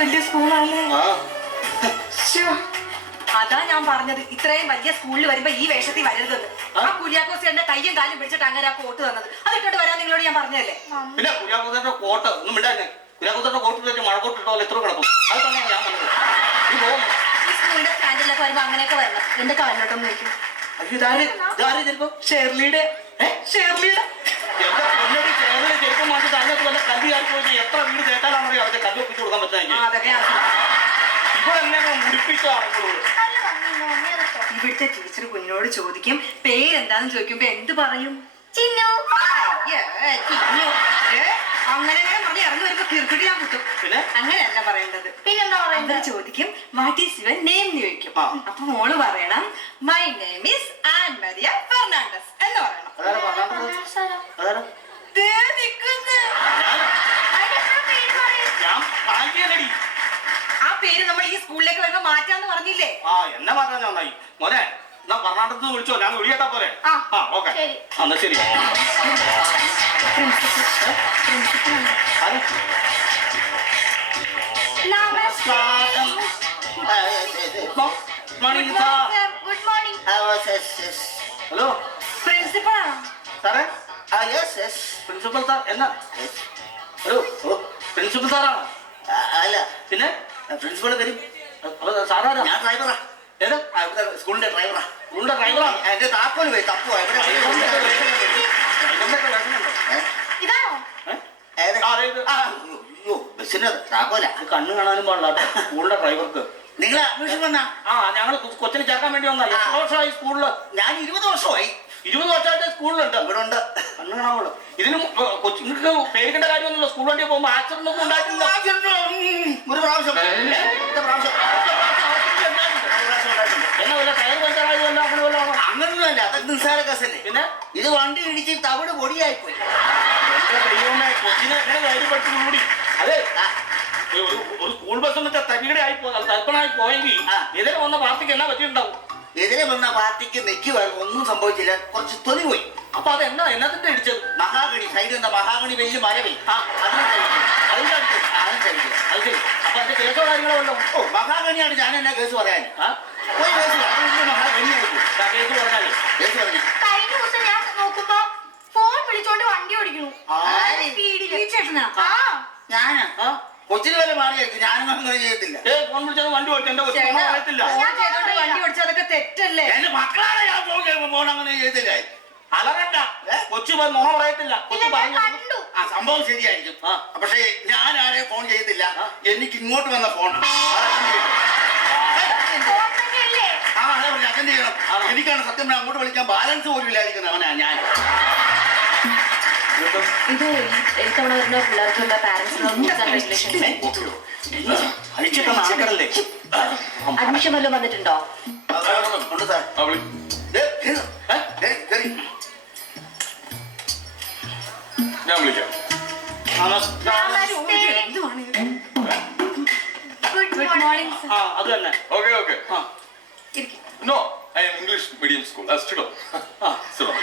വലിയ സ്കൂളല്ലേ? അതാ ഞാൻ പറഞ്ഞത് ഇത്രയും വലിയ സ്കൂളിൽ വരുമ്പോ ഈ വേഷത്തിൽ വരരുതെന്ന്. ആ കുര്യാക്കോസിന്റെ കയ്യും കാലും പിടിച്ചിട്ട് അങ്ങനെ ആ കോട്ട് തന്നത് അതിട്ടോട്ട് വരാൻ നിങ്ങളോട് ഞാൻ പറഞ്ഞല്ലേ. പിന്നെ കുര്യാക്കോസിന്റെ കോട്ട് ഒന്നും വിടാനെ. കുര്യാക്കോസിന്റെ കോട്ട് വെച്ച് മഴക്കോട്ടിട്ടോ എത്ര കിടക്കും. അത് തന്നെ ഞാൻ പറഞ്ഞത്. ഈ സ്കൂളിന്റെ സ്റ്റാൻഡിലൊക്കെ വരുമ്പോ അങ്ങനെയൊക്കെ വരണം. എന്റെ കാലിലോട്ടൊന്നും വെക്കും. ചിലപ്പോ ഷേർലിയുടെ ഷേർലിയുടെ ചെറുപ്പം മാറ്റി അതിനകത്ത് വല്ല കല്ല് കാണിച്ചു കഴിഞ്ഞാൽ എത്ര വീട് കേട്ടാലാണെന്നറിയാം അവരുടെ കല്ല് ഒപ്പിച്ചു കൊടുക്കാൻ പറ്റാമെങ്കിൽ ഇവിടെ മുടിപ്പിച്ചാണ്. ഇവിടുത്തെ ടീച്ചർ കുഞ്ഞിനോട് ചോദിക്കും പേരെന്താന്ന് ചോദിക്കുമ്പോ എന്ത് പറയും? അങ്ങനെ പറഞ്ഞ് ഇറങ്ങി വരുമ്പോ കിർക്കിട്ട് ഞാൻ കിട്ടും. അങ്ങനെയല്ല പറയേണ്ടത്. പിന്നെന്താ പറയുന്നത്? ചോദിക്കും വാട്ട് ഈസ് യുവർ നെയിം എന്ന് ചോദിക്കും. അപ്പൊ മോള് പറയണം my name is Ann Maria Fernandes എന്ന് പറയണം. ആ പേര് നമ്മൾ ഈ സ്കൂളിലേക്ക് വരുമ്പോ മാറ്റാന്ന് പറഞ്ഞില്ലേ? എന്നെ മാറ്റാൻ നന്നായി മോനെ. എന്നാ കർണാടകത്തിൽ നിന്ന് വിളിച്ചോ, ഞാൻ വിളിയേട്ടാ പോലെ. ഓക്കെ എന്നാ ശരി. ഹലോ പ്രിൻസിപ്പളാണോ സാറേ? പ്രിൻസിപ്പൽ സാർ എന്നാ? ഹലോ പ്രിൻസിപ്പൽ സാറാണോ? അല്ല പിന്നെ പ്രിൻസിപ്പൾ വരും. സാറാരാ? ഞാൻ ഡ്രൈവറാ. ഏതാ? സ്കൂളിന്റെ ഡ്രൈവറാ. സ്കൂളിന്റെ ഡ്രൈവറാണ്. എന്റെ താക്കോല് പോയി തപ്പുവാ. ബസ്സിന്റെ താക്കോല കണ്ണു കാണാനും പാടില്ല സ്കൂളിന്റെ ഡ്രൈവർക്ക്. നിങ്ങൾ അഡ്മിഷൻ വന്നാ? ഞങ്ങള് കൊച്ചിനെ ചേർക്കാൻ വേണ്ടി വന്നാ. എത്ര വർഷമായി സ്കൂളില്? ഞാൻ 20 വർഷമായി. 20 വർഷമായിട്ട് സ്കൂളിലുണ്ട്. ഇവിടെ ഉണ്ട്. കണ്ണു കാണാൻ പാടില്ല. ഇതിനും കൊച്ചുങ്ങൾക്ക് പേടിക്കേണ്ട കാര്യമൊന്നുമില്ല. സ്കൂൾ വണ്ടി പോകുമ്പോ ആക്സിഡന്റ് ഒന്നും ഉണ്ടായിട്ടില്ല. ഒരു പ്രാവശ്യം അങ്ങനൊന്നുമല്ല. അതൊക്കെ നിസ്സാര കേസല്ലേ. പിന്നെ ഇത് വണ്ടി ഇടിച്ച് തവിട് പൊടിയായിപ്പോയി. കൊച്ചിനെ എങ്ങനെ ധൈര്യപ്പെടുത്തി കൂടി. അതെ ഒരു സ്കൂൾ ബസ് മറ്റേ തരികടെ ആയി തൽപ്പണമായി പോയെങ്കിൽ എതിരെ വന്ന പാർട്ടിക്ക് എന്നാ പറ്റിയിട്ടുണ്ടാവും? എതിരെ വന്ന പാർട്ടിക്ക് നെക്കുമായിരുന്നു. ഒന്നും സംഭവിച്ചില്ല. കുറച്ച് തൊലി പോയി. അപ്പൊ അത് എന്നതിന്റെ ഇടിച്ചത്? മഹാഗണി സൈഡിൽ എന്താ മഹാഗണി വലിയ മരവേ അതിന്റെ അടിച്ചത്. അത് ശരി. അപ്പൊ അതിന്റെ കേസോ കാര്യങ്ങളോ വല്ലോ? മഹാഗണിയാണ്. ഞാൻ എന്നാ കേസ് പറയാൻ ഒരു കേസില്ല. മഹാഗണിയായിരുന്നു കേസ് പറഞ്ഞാലേ. കേസ് പറഞ്ഞു. കഴിഞ്ഞ ദിവസം ഞാൻ നോക്കുമ്പോ ഫോൺ വിളിച്ചോണ്ട് വണ്ടി ഓടിക്കുന്നു. ഞാനാ കൊച്ചിന് വരെ മാറിയായിരിക്കും. ഞാനൊന്നും അങ്ങനെ ചെയ്യത്തില്ല. ഫോൺ വിളിച്ചാൽ വണ്ടി ഓടിച്ചു. എന്റെ കൊച്ചു അറിയത്തില്ല. വണ്ടി ഓടിച്ചാൽ അതൊക്കെ തെറ്റല്ലേ? എന്റെ മക്കളാണ് ഞാൻ ഫോൺ അങ്ങനെ ചെയ്യത്തില്ല. അലറണ്ട. കൊച്ചു മോഹം പറയത്തില്ല. കൊച്ചു പറഞ്ഞു സംഭവം ശരിയായിരിക്കും. പക്ഷേ ഞാൻ ആരെയും ഫോൺ ചെയ്യത്തില്ല. എനിക്ക് ഇങ്ങോട്ട് വന്ന ഫോണാണ്. അറ്റൻഡ് ചെയ്യണം. എനിക്കാണ് സത്യം അങ്ങോട്ട് വിളിക്കാൻ ബാലൻസ് പോലും ഇല്ലായിരിക്കുന്നത് അവനാ ഞാൻ. ഇത് ഇത്തവണ വരുന്ന പിള്ളേർക്കുള്ള അഡ്മിഷൻ വല്ലതും വന്നിട്ടുണ്ടോ? ഉണ്ട് സാർ. ഞാൻ വിളിക്കാം. Good morning. അത് തന്നെ. Okay okay. No I am English medium school. സ്റ്റുഡോ സ്റ്റുഡോ.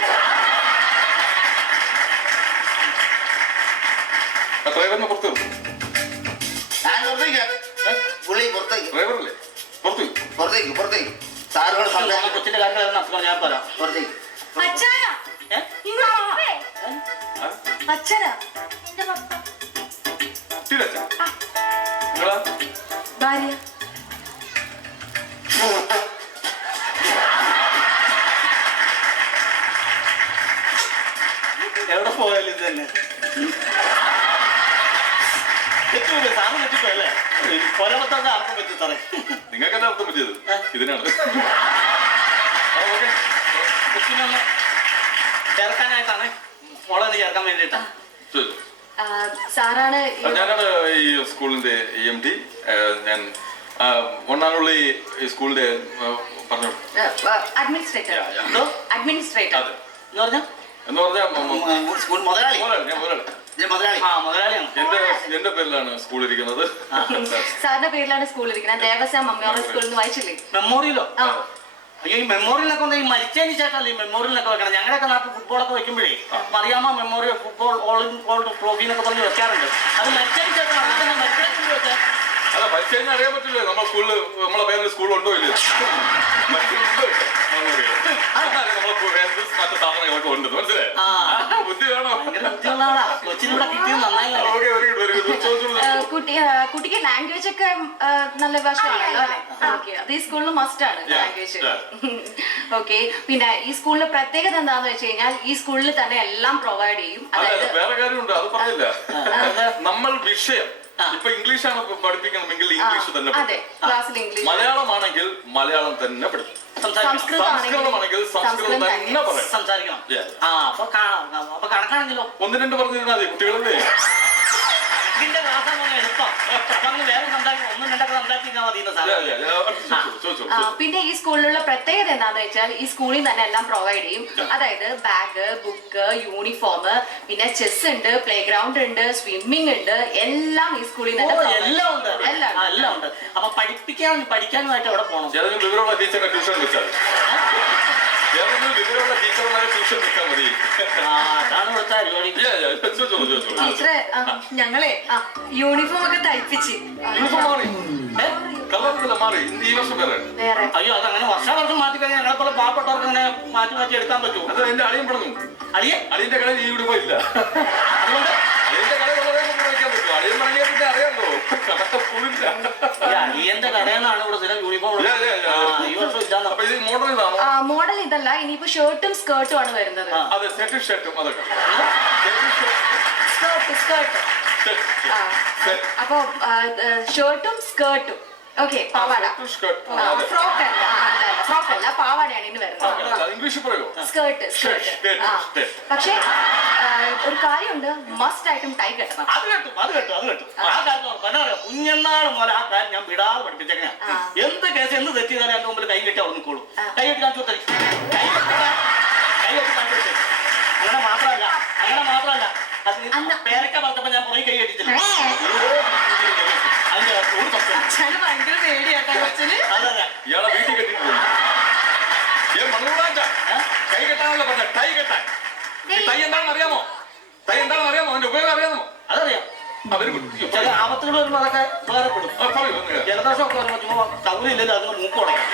ഡ്രൈവറിനെ പുറത്ത് ഡ്രൈവറല്ലേ പുറത്തേക്ക് സാറിനോട് കൊച്ചിന്റെ കാര്യങ്ങൾ ഞാൻ പറയാം. പുറത്തേക്ക് അച്ഛനാ ഭാര്യ. എവിടെ പോയാലും ഇത് തന്നെ. സാറിന് പറ്റിപ്പോയല്ലേ? കൊലപത്തൊക്കെ അർത്ഥം പറ്റി സാറേ. നിങ്ങൾക്ക് എന്താ അർത്ഥം പറ്റിയത്? ഇതിനാണ് കൊച്ചിനൊന്ന് ചേർക്കാനായിട്ടാണ്. മോളെ ചേർക്കാൻ വേണ്ടിയിട്ടാ. സാറാണ് ഞാനാണ് ഈ സ്കൂളിന്റെ MD. ഞാൻ ഒന്നാണുള്ള ഈ സ്കൂളിന്റെ പറഞ്ഞു അഡ്മിനിസ്ട്രേറ്റർ. അഡ്മിനിസ്ട്രേറ്റർ എന്ന് പറഞ്ഞാൽ സ്കൂൾ മുതലാളി. എന്റെ പേരിലാണ് സ്കൂൾ ഇരിക്കുന്നത്. സാറിന്റെ പേരിലാണ് സ്കൂൾ ഇരിക്കുന്നത്. ദേവസ്വം മെമ്മോറിയൽ സ്കൂളിൽ നിന്ന് വായിച്ചില്ലേ? മെമ്മോറിയലോ? അയ്യോ ഈ മെമ്മോറിയലൊക്കെ ഒന്ന് ഈ മരിച്ചതിന് ശേഷമല്ലേ ഈ മെമ്മോറിയലൊക്കെ വെക്കണം. ഞങ്ങളുടെയൊക്കെ നാട്ടിൽ ഫുട്ബോളൊക്കെ വെക്കുമ്പോഴേ Mariyamma memorial football all trophy എന്നൊക്കെ പറഞ്ഞ് വെക്കാറുണ്ട്. അത് മരിച്ചതിന് ശേഷമാണ് മരിച്ചതിന് വെച്ചാൽ അല്ല മരിച്ചു കഴിഞ്ഞാൽ അറിയാൻ പറ്റില്ലേ നമ്മൾ സ്കൂളിൽ നമ്മളെ പേരിൽ സ്കൂളുണ്ടോ ഇല്ലയോ മറ്റു സാധനങ്ങളൊക്കെ ഉണ്ട് മനസ്സിലായി ബുദ്ധി വേണോ കൊച്ചിനൂടെ കിട്ടിയത് നന്നായി. കുട്ടിക്ക് ലാംഗ്വേജ് ഒക്കെ നല്ല ഭാഷയാണല്ലോ അല്ലെ? ഓക്കെ, അത് ഈ സ്കൂളിൽ മസ്റ്റ് ആണ് ലാംഗ്വേജ്. ഓക്കെ, പിന്നെ ഈ സ്കൂളിലെ പ്രത്യേകത എന്താന്ന് വെച്ച് കഴിഞ്ഞാൽ ഈ സ്കൂളിൽ തന്നെ എല്ലാം പ്രൊവൈഡ് ചെയ്യും. അതായത് വേറെ കാര്യമുണ്ട്, അത് പറഞ്ഞില്ല. നമ്മൾ വിഷയം ഇപ്പൊ ഇംഗ്ലീഷാണ് പഠിപ്പിക്കണമെങ്കിൽ ഇംഗ്ലീഷ് തന്നെ പഠിക്കും. മലയാളമാണെങ്കിൽ മലയാളം തന്നെ പഠിക്കും. സംസ്കൃതമാണെങ്കിൽ സംസ്കൃതം തന്നെ പറയാം, സംസാരിക്കണം. അപ്പൊ കണക്കാണെങ്കിലോ 1-2 പറഞ്ഞിരുന്നാൽ മതി കുട്ടികളല്ലേ. ഇതിന്റെ ക്ലാസ്സാണ് എളുപ്പം. അപ്പൊ വേറെ സംസാരിക്കണം, 1-2 സംസാരിക്കാൻ മതി. പിന്നെ ഈ സ്കൂളിലുള്ള പ്രത്യേകത എന്താണെന്ന് വെച്ചാൽ ഈ സ്കൂളിൽ തന്നെ എല്ലാം പ്രൊവൈഡ് ചെയ്യും. അതായത് ബാഗ്, ബുക്ക്, യൂണിഫോം, പിന്നെ ചെസ് ഉണ്ട്, പ്ലേ ഗ്രൗണ്ട് ഉണ്ട്, സ്വിമ്മിംഗ് ഉണ്ട്, എല്ലാം ഈ സ്കൂളിൽ തന്നെ എല്ലാം ഉണ്ട്. അപ്പൊ പഠിക്കാനുമായിട്ട് എവിടെ പോകണം? വിവരമുള്ള ടീച്ചറെ ട്യൂഷൻ വെച്ചാൽ വിവരമുള്ള ടീച്ചർമാരെ ട്യൂഷൻ വെച്ചാൽ മതി. അതാണ് ഇവിടുത്തെ പരിപാടി. ടീച്ചറെ ഞങ്ങളെ യൂണിഫോം ഒക്കെ തയ്പ്പിച്ച് മാറി ഈ വർഷം വേറെ. അയ്യോ അതങ്ങനെ വർഷം മാറ്റി കഴിഞ്ഞാൽ ഞങ്ങളെ പോലെ പാവപ്പെട്ടവർക്ക് അങ്ങനെ മാറ്റി എടുക്കാൻ പറ്റുമോ? അത് എന്റെ അളിയൻ പറഞ്ഞു. അളിയന്റെ കടയിൽ ഈ യൂണിഫോം ഇല്ല. അതുകൊണ്ട് അളിയന്റെ കട വയ്ക്കാൻ പറ്റുമോ? അളിയൻ പറഞ്ഞാൽ പിന്നെ അറിയാമല്ലോ കടക്കൂടില്ല. അളിയന്റെ കടയെന്നാണ് ഇവിടെ സ്ഥിരം യൂണിഫോം. ഈ വർഷം ഇല്ലാന്ന്. അപ്പൊ ഇത് മോഡൽ ഇതാണോ? മോഡൽ ഇതല്ല, ഇനിയിപ്പോ ഷർട്ടും സ്കേർട്ടും ആണ് വരുന്നത്. അതെ, ഷർട്ടും അതൊക്കെ സ്കേർട്ട്. അപ്പൊ ഷർട്ടും സ്കേർട്ടും. ഓക്കെ, പാവാട. ഫ്രോക്ക് അല്ല, പാവാടയാണ് ഇനി വരുന്നത്. ഇംഗ്ലീഷ് പറയോ? സ്കേർട്ട്. പക്ഷെ ഒരു കാര്യമുണ്ട്, മസ്റ്റ് ആയിട്ടും ടൈ കെട്ടണം. അത് കേട്ടു. ആ കാര്യം കുഞ്ഞെന്നാളും പോലെ ആ കാര്യം ഞാൻ വിടാതെ പഠിപ്പിച്ചെങ്ങനെയാ. എന്ത് കേസ് എന്ത് തെറ്റ് ചെയ്താലും എന്റെ മുമ്പിൽ കൈ കെട്ടി അവിടെ നിൽക്കോളൂ. കൈ കെട്ടി കാണിച്ചു കൊടുത്തേ. അങ്ങനെ മാത്രമല്ല അത് പേരക്ക പറഞ്ഞപ്പോ ഞാൻ പുറകെ കൈ കെട്ടിച്ചില്ല. അതിന്റെ ഒരു അച്ഛന് ഭയങ്കര പേടിയാട്ടോ കൊച്ചിന്. ഇയാളെ വീട്ടിൽ കെട്ടിട്ട് കൈ കെട്ടാണല്ലോ പറഞ്ഞ ടൈ കെട്ടാൻ. ടൈ എന്താണെന്ന് അറിയാമോ? അതിന്റെ ഉപയോഗം അറിയാമോ? അതറിയാം. ചില ആപത്തുകൾ വരുമ്പോൾ അതൊക്കെ ഉപകാരപ്പെടും. ജലദോഷമൊക്കെ വരുമ്പോൾ ചുമ്മാ സൗകര്യമില്ലല്ലോ, അതിന് മൂക്ക് ഉടക്കാം.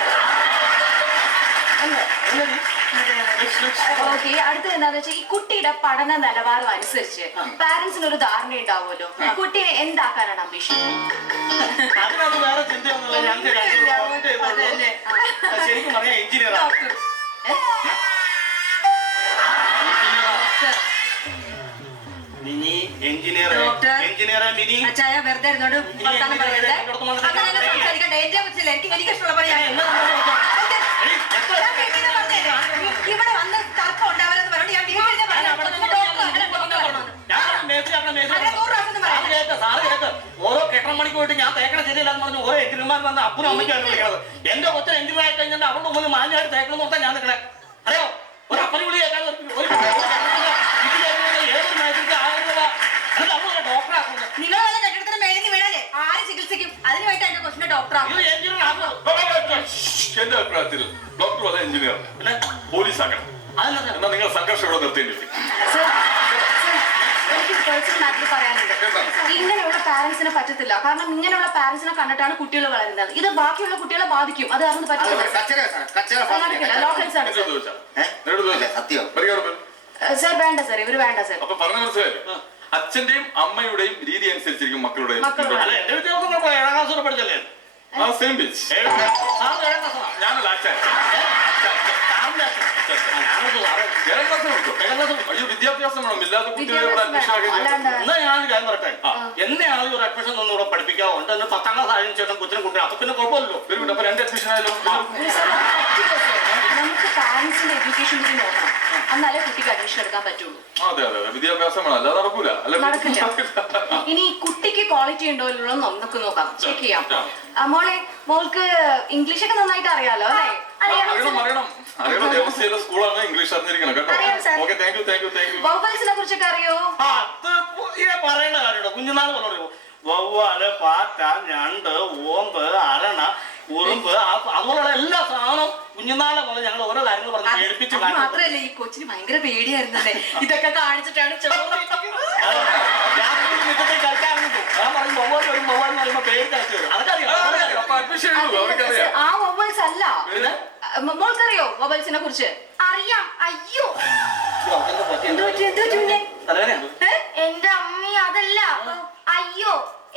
ഓക്കെ, അടുത്തത് എന്താന്ന് വെച്ചാൽ ഈ കുട്ടിയുടെ പഠന നിലവാരം അനുസരിച്ച് പാരന്റ്സിന് ഒരു ധാരണ ഉണ്ടാവുമല്ലോ, കുട്ടിയെ എന്താക്കാനാണ് അംബിഷൻ? അതിനകത്ത് വേറെ ചിന്തയൊന്നുമില്ല. ശരിക്കും പറഞ്ഞാൽ എഞ്ചിനീയർ മിനി എഞ്ചിനീയർ മിനി അച്ചായ വെറുതെ ഇരുന്നോട് വർത്താനം പറയരുത്. അങ്ങനെ സംസാരിക്കട്ടെ. എന്റെ കൊച്ചില്ല, എനിക്ക് ഇഷ്ടമുള്ള പണിയാണ്. ഇവിടെ വന്ന് തർക്കം ഉണ്ടാവരുതെന്ന് പറഞ്ഞു ഞാൻ വീട്ടിൽ ഓരോ കെട്ടണം മണിക്ക് പോയിട്ട് ഞാൻ തേക്കണ ശരിയില്ലാന്ന് പറഞ്ഞു ഓരോ എഞ്ചിനീയർമാർ വന്ന് അപ്പനും അമ്മയ്ക്കാണ് വിളിക്കുന്നത്. എന്റെ കൊച്ചിന് എഞ്ചിനീയർ ആയി കഴിഞ്ഞാൽ അവരുടെ മുന്നിൽ മാന്യമായിട്ട് തേക്കണം നോക്കാൻ ഞാൻ നിൽക്കണേ. അറിയോ, ഒരു അപ്പന് വിളി കേൾക്കാൻ ഏതൊരു മേഖലയ്ക്ക് ആകുന്നതാ ഡോക്ടറാക്കുന്നത്. നിങ്ങൾ വല്ല കെട്ടിടത്തിന് മേലിന് വീഴാലേ ആര് ചികിത്സിക്കും? അതിനുമായിട്ട് എന്റെ കൊച്ചിന്റെ ഡോക്ടറാകും. എന്റെ അഭിപ്രായത്തിൽ ഡോക്ടർ അല്ല എഞ്ചിനീയർ, പിന്നെ പോലീസ് ആക്കണം. എന്നാൽ നിങ്ങൾ സംഘർഷം ഇവിടെ നിർത്തേണ്ടി വരും. എനിക്ക് പേഴ്സണൽ മാറ്റർ പറയാനുണ്ട്. ഇങ്ങനെയുള്ള പാരന്റ്സിനെ പറ്റത്തില്ല. കാരണം ഇങ്ങനെയുള്ള പാരന്റ്സിനെ കണ്ടിട്ടാണ് കുട്ടികൾ വളരുന്നത്. ഇത് ബാക്കിയുള്ള കുട്ടികളെ ബാധിക്കും. അത് അറിഞ്ഞ് പറ്റില്ല. ലോക്കൽസ് ആണ് സർ. വേണ്ട സർ, ഇവര് വേണ്ട സർ. അപ്പൊ പറഞ്ഞു മനസ്സിലായി. അച്ഛന്റെയും അമ്മയുടെയും രീതി അനുസരിച്ചിരിക്കും മക്കളുടെ. എന്റെ വിദ്യാഭ്യാസം 7ാം ക്ലാസ് വരെ പഠിച്ചല്ലേ? Same beach. ഞാനല്ല അച്ഛൻ. അയ്യോ, വിദ്യാഭ്യാസം വേണം. ഇല്ലാത്ത കുട്ടികളെ എന്നാ ഞാനൊരു കാര്യം പറട്ടെ. എന്നെ ആദ്യം ഒരു അഡ്മിഷൻ ഒന്നും ഇവിടെ പഠിപ്പിക്കാവോ? ഉണ്ട് 10ാം ക്ലാസ് ആയതിനു ശേഷം കൊച്ചിനെ കൊണ്ടു. അപ്പൊ പിന്നെ കുഴപ്പമില്ലല്ലോ. അപ്പൊ 2 അഡ്മിഷൻ ആയാലോ? നമുക്ക് പാരന്റ്സിന്റെ എഡ്യൂക്കേഷൻ കൂടി നോക്കണം, എന്നാലേ കുട്ടിക്ക് അഡ്മിഷൻ എടുക്കാൻ പറ്റുള്ളൂ. അതെ, വിദ്യാഭ്യാസം വേണം, അല്ലാതെ നടക്കൂല. ഇനി കുട്ടിക്ക് ക്വാളിറ്റി ഉണ്ടോ ഇല്ലോ നമുക്ക് നോക്കാം, ചെക്ക് ചെയ്യാം. മോൾക്ക് ഇംഗ്ലീഷ് ഒക്കെ നന്നായിട്ട് അറിയാലോ അല്ലേ? സ്കൂളാണ്, ഇംഗ്ലീഷ് അറിഞ്ഞിരിക്കണം കേട്ടോ. വൗവൽസിനെ കുറിച്ചൊക്കെ അറിയോ? പറയേണ്ട കാര്യമുണ്ടോ? കുഞ്ഞുനാൾ പറഞ്ഞു വവ്വാല്, പാറ്റ, ഞണ്ട്, ഓമ്പ്, അരണ, ഉറുമ്പ് അതുപോലുള്ള എല്ലാ സാധനവും കുഞ്ഞുനാളെ മുതൽ ഞങ്ങൾ ഓരോ കാര്യങ്ങൾ പറഞ്ഞ് പേടിപ്പിച്ച് അത് മാത്രല്ല ഈ കൊച്ചിന് ഭയങ്കര പേടിയായിരുന്നല്ലേ ഇതൊക്കെ കാണിച്ചിട്ടാണ് ചോറ് മുറ്റത്തേക്ക് കളിക്കാറുണ്ട്. ഞാൻ പറയും വവ്വാൽ വരും, വവ്വാൽ എന്ന് പറയുമ്പോ പേര് കളിച്ചു വരും. അതൊക്കെ അറിയാം. അപ്പൊ അഡ്മിഷൻ എഴുതുമോ? അവർക്കറിയാം. ആ വവ്വൽസ് അല്ല. മോൾക്കറിയോ വവ്വൽസിനെ കുറിച്ച്? അറിയാം. അയ്യോ തലവേനയാണ്. എന്റെ അമ്മി അതല്ല. അയ്യോ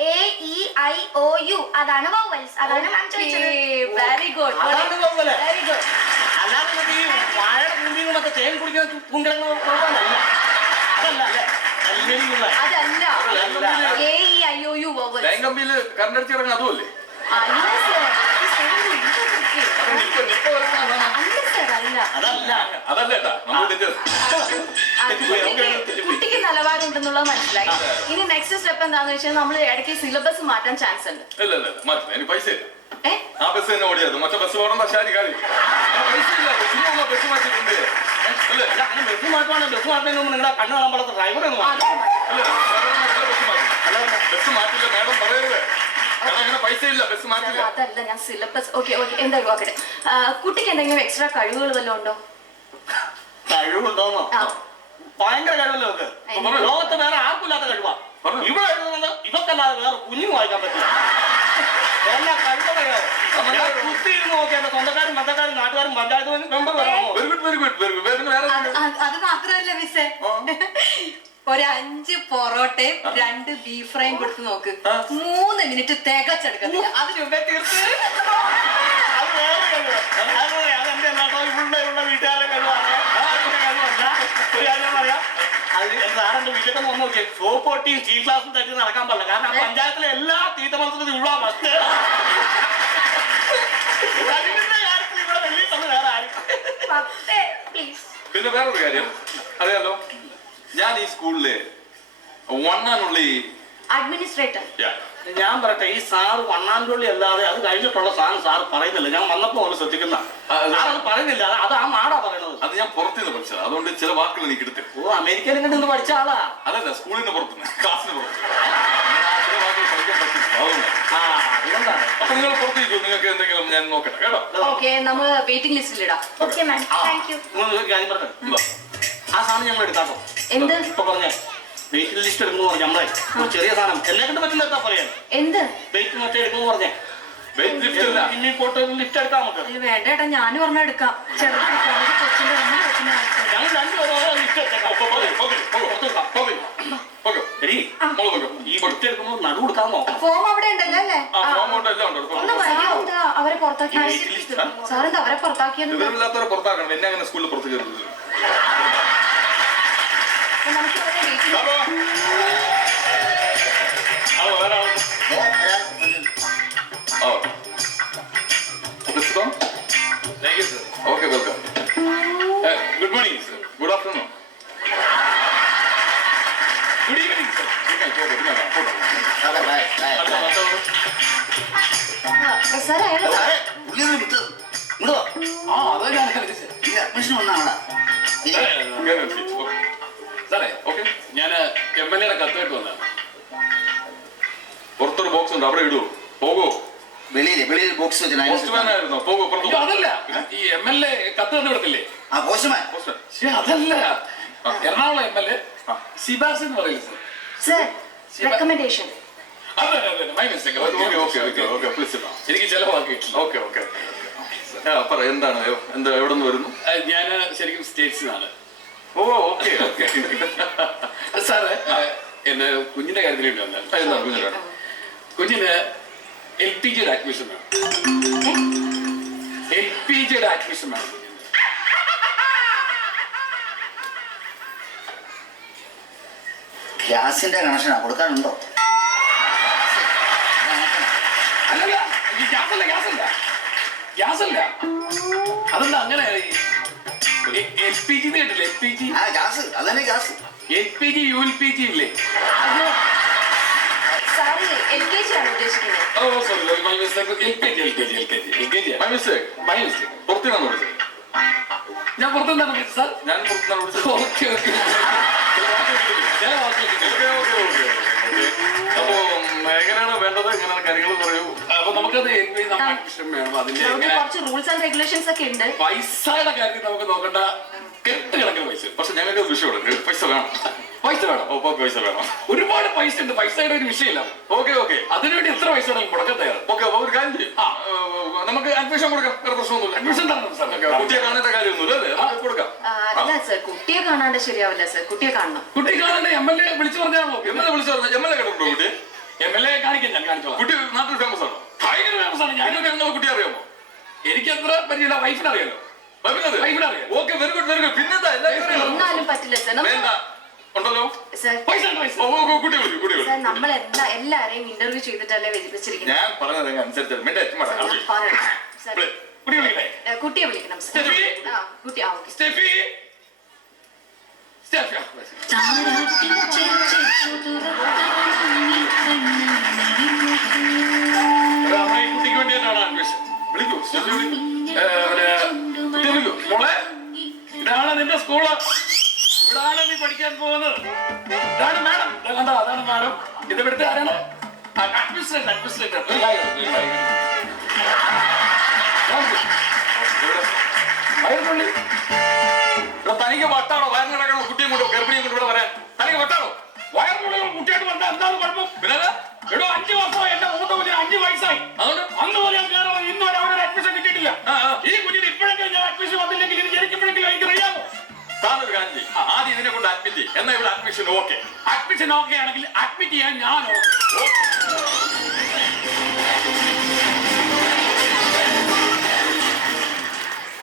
AEIOU അതാണ് വവ്വൽസ്. അതാണ് മാം ചോദിച്ചത്. വെരി ഗുഡ്, അതാണ് വവ്വല്. Very good. അല്ലാതെ ഈ വാഴയുടെ ഭൂമിയിൽ മറ്റേ തേൻ കുടിക്കുന്ന പൂങ്കിഴങ്ങ് വവ്വാലല്ല. അതല്ല അല്ലേ? അതല്ല AEIOU വവ്വൽസ്. ലൈംഗമ്പിയില് കറണ്ടടിച്ച് കിടങ്ങ അതുമല്ലേ? അല്ല സർ, നിപ്പ വരച്ചാണ്. അല്ല സർ, അല്ല. അതല്ല. അതല്ലേട്ടാ നമ്മൾ തെറ്റത്. കുട്ടിക്ക് നിലവാരമുണ്ടെന്നുള്ളത് മനസ്സിലായി. ഇനി നെക്സ്റ്റ് സ്റ്റെപ്പ് എന്താന്ന് വെച്ചാൽ നമ്മൾ ഇടയ്ക്ക് സിലബസ് മാറ്റാൻ ചാൻസ് ഉണ്ട്. ഇല്ല ഇല്ല മാറ്റില്ല, എനിക്ക് പൈസ ഇല്ല. ഏ ആ ബസ് തന്നെ ഓടിയത്, മറ്റേ ബസ് ഓടേണ്ട ശാരി കാര്യം. പൈസ ഇല്ല, ചുമ്മാ ബസ് മാറ്റിയിട്ടുണ്ട് അല്ലേ? അല്ല, അങ്ങനെ ബസ് മാറ്റുവാണെങ്കിൽ ബസ് മാറ്റുന്നതിന് മുമ്പ് നിങ്ങളുടെ കണ്ണ് കാണാൻ പാടാത്ത ഡ്രൈവറെ ഒന്ന് മാറ്റും. അല്ല ബസ് മാറ്റില്ല മാഡം പറയരുത്. കാരണം അങ്ങനെ പൈസ ഇല്ല, ബസ് മാറ്റില്ല. അതല്ല ഞാൻ സിലബസ്. ഓക്കെ ഓക്കെ, എന്തായാലും നോക്കട്ടെ. കുട്ടിക്ക് എന്തെങ്കിലും എക്സ്ട്രാ കഴിവുകൾ വല്ലതും ഉണ്ടോ? കഴിവുണ്ടോന്നോ? ഭയങ്കര കഴിവല്ലോ ഒക്കെ. ലോകത്ത് വേറെ ആർക്കില്ലാത്ത കഴിവാ. ഇവിടെ എഴുതുന്നത് ഇവക്കല്ലാതെ വേറെ കുഞ്ഞിന് വായിക്കാൻ പറ്റില്ല. എല്ലാ കഴിവുകളോ കുത്തിയിരുന്ന് നോക്കി എന്റെ സ്വന്തക്കാരും ബന്ധക്കാരും നാട്ടുകാരും പഞ്ചായത്ത് മെമ്പർ വരാമോ? Very good very good very good. വേറെ അത് മാത്രല്ല മിസ്സേ, ഒരു 5 പൊറോട്ടയും 2 ബീഫ് ഫ്രൈയും കൊടുത്ത് നോക്ക്. 3 മിനിറ്റ് തികച്ചെടുക്കത്തില്ല. അതിന് മുമ്പേ തീർത്ത്. അത് വേറെ കഴിവ്. അതെന്റെ ഇവിടെ വീട്ടുകാരുടെ കഴിവാണ്. കഴിവല്ല. ഒരു കാര്യം പറയാം, അത് സാറിന്റെ വീട്ടിലൊക്കെ വന്ന് നോക്കിയേ, സോപ്പ് പൊട്ടിയും സ്റ്റീൽ ഗ്ലാസും തട്ടി നടക്കാൻ പാടില്ല. കാരണം പഞ്ചായത്തിലെ എല്ലാ തീറ്റ മത്സരത്തിലും ഉള്ള മസ്റ്റ് കാര്യത്തിൽ ഇവിടെ വെള്ളിയിട്ടുള്ള വേറെ ആരും. പ്ലീസ്. പിന്നെ വേറൊരു കാര്യം അറിയാലോ, ഞാൻ ഈ സ്കൂളിലെ വണ്ണാനുള്ള അഡ്മിനിസ്ട്രേറ്റർ. ഞാൻ പറയട്ടെ, ഈ സാറ് വണ്ണാൻപുള്ളി അല്ലാതെ അത് കഴിഞ്ഞിട്ടുള്ള സാധനം സാറ് പറയുന്നില്ല. ഞാൻ വന്നപ്പോ ഒന്ന് ശ്രദ്ധിക്കുന്ന സാറത് പറയുന്നില്ല. അത് ആ നാടാ പറയണത്. അത് ഞാൻ പുറത്തുനിന്ന് പഠിച്ചത്, അതുകൊണ്ട് ചില വാക്കുകൾ എനിക്ക് എടുത്തു. ഓ, അമേരിക്കയിൽ കണ്ട് പഠിച്ച ആളാ? അതല്ല, സ്കൂളിൽ നിന്ന് പുറത്തുനിന്ന്, ക്ലാസ്സിന് പുറത്ത് ചില വാക്കുകൾ പഠിക്കാൻ പറ്റില്ല. അതുകൊണ്ട് അതുകൊണ്ടാണ്. അപ്പൊ നിങ്ങൾ പുറത്തേക്ക്, നിങ്ങൾക്ക് എന്തെങ്കിലും ഞാൻ നോക്കട്ടെ കേട്ടോ. ഓക്കെ, നമ്മൾ വെയിറ്റിംഗ് ലിസ്റ്റിൽ ഇടാം. Okay ma'am, thank you. കാര്യം പറഞ്ഞേ, ആ സാധനം ഞങ്ങൾ എടുക്കാട്ടോ. എന്ത്? ഇപ്പൊ പറഞ്ഞേ വെയിറ്റിംഗ് ലിസ്റ്റ് എടുക്കുന്നു പറഞ്ഞു. നമ്മളെ ഒരു ചെറിയ സാധനം എന്നെ കൊണ്ട് പറ്റില്ല എന്താ പറയാൻ. എന്ത് വെയിറ്റ് മറ്റേ എടുക്കുന്നു പറഞ്ഞേ. വെയിറ്റ് ലിഫ്റ്റ് അല്ല, ഇനി പോട്ട് ലിഫ്റ്റ് എടുക്കാം നമുക്ക്. അയ്യോ വേണ്ട ഏട്ടാ, ഞാനും പറഞ്ഞ എടുക്കാം. ചെറുതെടുക്കാം. കൊച്ചിന്റെ ഒന്നും കൊച്ചിന്റെ ആവശ്യം. ഞങ്ങൾ രണ്ടുപേരും ഓരോ ലിഫ്റ്റ് എടുത്തേക്കാം. ശരി, ഈ ലിഫ്റ്റ് എടുക്കുമ്പോൾ നടു കൊടുക്കാൻ നോക്കാം. ഫോം അവിടെ ഉണ്ടല്ലോ അല്ലേ? ഒന്ന് വയ്യോ? എന്താ അവരെ പുറത്താക്കി? സാറെന്താ അവരെ പുറത്താക്കിയത്? വിവരമില്ലാത്തവരെ പുറത്താക്കണം. എന്നെ അങ്ങനെ സ്കൂളിൽ പുറത്തേക്ക് നമുക്ക് ഇവിടെ waiting. Okay, welcome. Good morning sir. Good afternoon. Good evening sir. Sir അയാൾ അഡ്മിഷൻ വന്നാണ്. സാറേ, ഓക്കെ, ഞാൻ MLA കത്തായിട്ട് വന്നതാണ്. പുറത്തൊരു ബോക്സ് ഉണ്ട്, അവിടെ ഇടൂ. പോകോ. വെളിയിൽ ബോക്സ് പോസ്റ്റ്മാൻ വെച്ചിട്ട് ആയിരുന്നോ? പോകോ, പുറത്തു അയ്യോ, അതല്ല, ഈ MLA കത്ത് തന്നു വിടത്തില്ലേ? ആ പോസ്റ്റ്മാൻ. ശ്ശേ, അതല്ല, എറണാകുളം MLA ശിബാസ് എന്ന് പറയില്ല സാർ. Sir recommendation. അതെ അതെ, മൈ മിസ്റ്റേക്ക്. എനിക്ക് ചിലവാക്കിയിട്ടില്ല. ഓക്കെ. പറ, എന്താണ്, എന്താ, എവിടെ നിന്ന് വരുന്നു? ഞാൻ ശരിക്കും സ്റ്റേറ്റ്സിനാണ്. ഓ, ഓക്കെ. സാറ് എന്നെ കുഞ്ഞിന്റെ കാര്യത്തിൽ വേണ്ടി വന്നത്. കുഞ്ഞിന് LPGയുടെ അഡ്മിഷൻ വേണം. LPGയുടെ അഡ്മിഷൻ വേണം കുഞ്ഞിന്. ഗ്യാസിന്റെ കണക്ഷനാ കൊടുക്കാനുണ്ടോ? അല്ലല്ല, ഗ്യാസല്ല. അതെന്താ അങ്ങനെ? LPG കേട്ടില്ലേ? LPG, ആ ഗ്യാസ്, അതന്നെ ഗ്യാസ്. LPG, ULPG ഇല്ലേ? അയ്യോ സാറ് LKG ആണ് ഉദ്ദേശിക്കുന്നത്. Oh sorry, my mistake. LKG. My mistake. പുറത്തുനിന്നാണ് വിളിച്ചത്. ഞാൻ പുറത്തുനിന്നാണ് വിളിച്ചത് സാർ. ഞാൻ പുറത്തുനിന്നാണ് വിളിച്ചത്. ഓക്കെ. അപ്പൊ എങ്ങനെയാണ് അഡ്മിഷൻ വേണം, അതിന്റെ നമുക്ക് എങ്ങനെ കുറച്ച് റൂൾസ് ആൻഡ് റെഗുലേഷൻസ് ഒക്കെ ഉണ്ട്. പൈസയുടെ കാര്യത്തിൽ നമുക്ക് നോക്കണ്ട, കെട്ടുകിടക്കുന്ന പൈസ. പക്ഷെ ഞങ്ങൾക്ക് വിഷയമുണ്ട്, പൈസ വേണം. പൈസ വേണം, ഒപ്പം പൈസ വേണം. ഒരുപാട് പൈസ ഉണ്ട്, പൈസയുടെ ഒരു വിഷയമില്ല. ഓക്കെ ഓക്കെ, അതിനുവേണ്ടി എത്ര പൈസ വേണമെങ്കിൽ മുടക്കാൻ തയ്യാറ്. ഓക്കെ. അപ്പൊ ഒരു കാര്യം ചെയ്യും, നമുക്ക് അഡ്മിഷൻ കൊടുക്കാം, വേറെ പ്രശ്നമൊന്നുമില്ല. അഡ്മിഷൻ തരണം സാർ. കുട്ടിയെ കാണേണ്ട കാര്യമൊന്നുമില്ല അല്ലേ, നമുക്ക് കൊടുക്കാം. അല്ല സർ, കുട്ടിയെ കാണാണ്ട് ശരിയാവില്ല സർ, കുട്ടിയെ കാണണം. കുട്ടി കാണാണ്ട് MLA വിളിച്ചു പറഞ്ഞാണല്ലോ. എംഎൽഎ വിളിച്ചു പറഞ്ഞു, എംഎൽഎ കേട്ടോ കുട്ടി? MLA കാണിക്കാം, ഞാൻ കാണിച്ചോളാം. കുട്ടി നാട്ടിൽ ഫേമസ് ആണോ? ഭയങ്കര ഫേമസ് ആണ്. ഞങ്ങൾക്ക് ഞങ്ങളെ കുട്ടി അറിയാമോ? എനിക്ക് അത്ര പരിചയമില്ല, വൈഫിനെ അറിയാലോ. വൈഫിനെ അറിയാം. Okay, very good very good. പിന്നെന്താ എന്നാലും പറ്റില്ല സർ. വേണ്ട ഉണ്ടല്ലോ. സർ പൈസ ഉണ്ട്, പൈസ. കുട്ടി വിളിക്കും, കുട്ടി സർ, വിളിക്കും. നമ്മൾ എല്ലാരെയും ഇന്റർവ്യൂ ചെയ്തിട്ടല്ലേ വെച്ചിരിക്കുന്നത്. ഞാൻ പറഞ്ഞത് അനുസരിച്ച് ഞാൻ പറയണം സർ. കുട്ടി വിളിക്കട്ടെ. കുട്ടിയെ വിളിക്കണം സർ. സ്റ്റെഫി. കുട്ടി ഓക്കെ. Steffi, Steffi. നമ്മുടെ ഈ കുട്ടിക്ക് വേണ്ടിയിട്ടാണ് അഡ്മിഷൻ. വിളിക്കൂ, സ്റ്റെഫി വിളിക്കൂ. കുട്ടി വിളിക്കൂ. മോളെ, ഇതാണ് നിന്റെ സ്കൂള്, ഇവിടാണ് നീ പഠിക്കാൻ പോകുന്നത്. ഇതാണ് മാഡം, കണ്ടോ, അതാണ് മാഡം. ഇത് ഇവിടുത്തെ ആരാണ്? അഡ്മിനിസ്ട്രേറ്റർ. അഡ്മിനിസ്ട്രേറ്റർ തനിക്ക് വട്ടാണോ വയറിന് കിടക്കണോ? കുട്ടിയും കൊണ്ടോ ഗർഭിണിയും കൊണ്ട് ഇവിടെ വരാൻ തനിക്ക് വട്ടാണോ? വയറിനുള്ള കുട്ടിയായിട്ട് വന്നാൽ എന്താണ് കുഴപ്പം? പിന്നെ എടോ 5 വർഷമായി എന്റെ മൂത്ത കുഞ്ഞിന് 5 വയസ്സായി. അതുകൊണ്ട് അന്ന് പോലെ ഞാൻ കയറുന്നത് ഇന്ന് വരെ അവനൊരു അഡ്മിഷൻ കിട്ടിയിട്ടില്ല. ഈ കുഞ്ഞിന് ഇപ്പോഴെങ്കിലും ഞാൻ അഡ്മിഷൻ വന്നില്ലെങ്കിൽ ഇത് ജനിക്കുമ്പോഴെങ്കിലും എനിക്ക് അറിയാമോ? താനൊരു കാര്യം ചെയ്യും, ആദ്യം ഇതിനെ കൊണ്ട് അഡ്മിറ്റ് ചെയ്യും, എന്നാ ഇവിടെ അഡ്മിഷൻ ഓക്കെ. അഡ്മിഷൻ ഓക്കെ ആണെങ്കിൽ അഡ്മിറ്റ് ചെയ്യാൻ ഞാൻ ഓക്കെ.